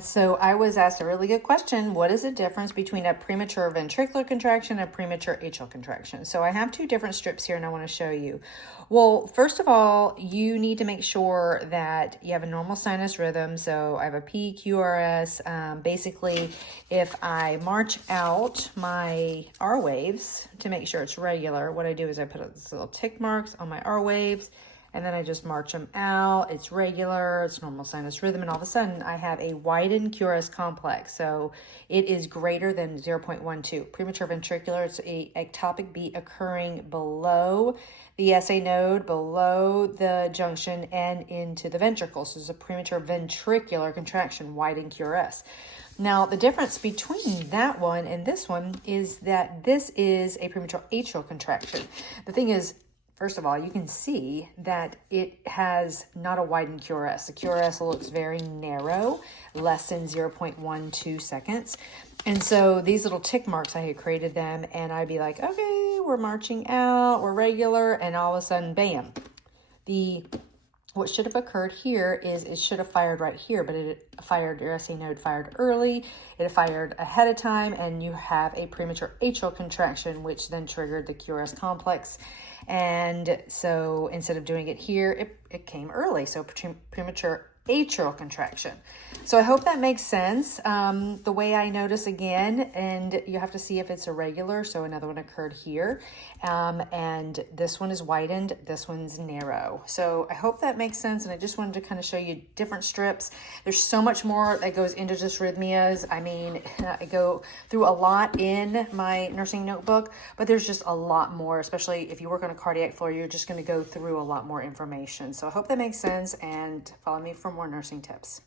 So I was asked a really good question. What is the difference between a premature ventricular contraction and a premature atrial contraction? So I have two different strips here and I want to show you. Well, first of all, you need to make sure that you have a normal sinus rhythm. So I have a PQRS. Basically, if I march out my R waves to make sure it's regular, what I do is I put these little tick marks on my R waves, and then I just march them out. It's regular, it's normal sinus rhythm, and all of a sudden I have a widened QRS complex. So it is greater than 0.12. Premature ventricular, it's a ectopic beat occurring below the SA node, below the junction, and into the ventricle. So it's a premature ventricular contraction, widened QRS. Now, the difference between that one and this one is that this is a premature atrial contraction. The thing is, first of all, you can see that it has not a widened QRS. The QRS looks very narrow, less than 0.12 seconds. And so these little tick marks, I had created them, and I'd be like, okay, we're marching out, we're regular, and all of a sudden, bam. What should have occurred here is it should have fired right here, but it fired, your SA node fired early, it fired ahead of time, and you have a premature atrial contraction, which then triggered the QRS complex. And so instead of doing it here, it came early. So premature atrial contraction. So I hope that makes sense. The way I notice again, and you have to see if it's irregular. So another one occurred here. And this one is widened, this one's narrow. So I hope that makes sense. And I just wanted to kind of show you different strips. There's so much more that goes into dysrhythmias. I mean, I go through a lot in my nursing notebook, but there's just a lot more, especially if you work on a cardiac floor, you're just going to go through a lot more information. So I hope that makes sense, and follow me for more nursing tips.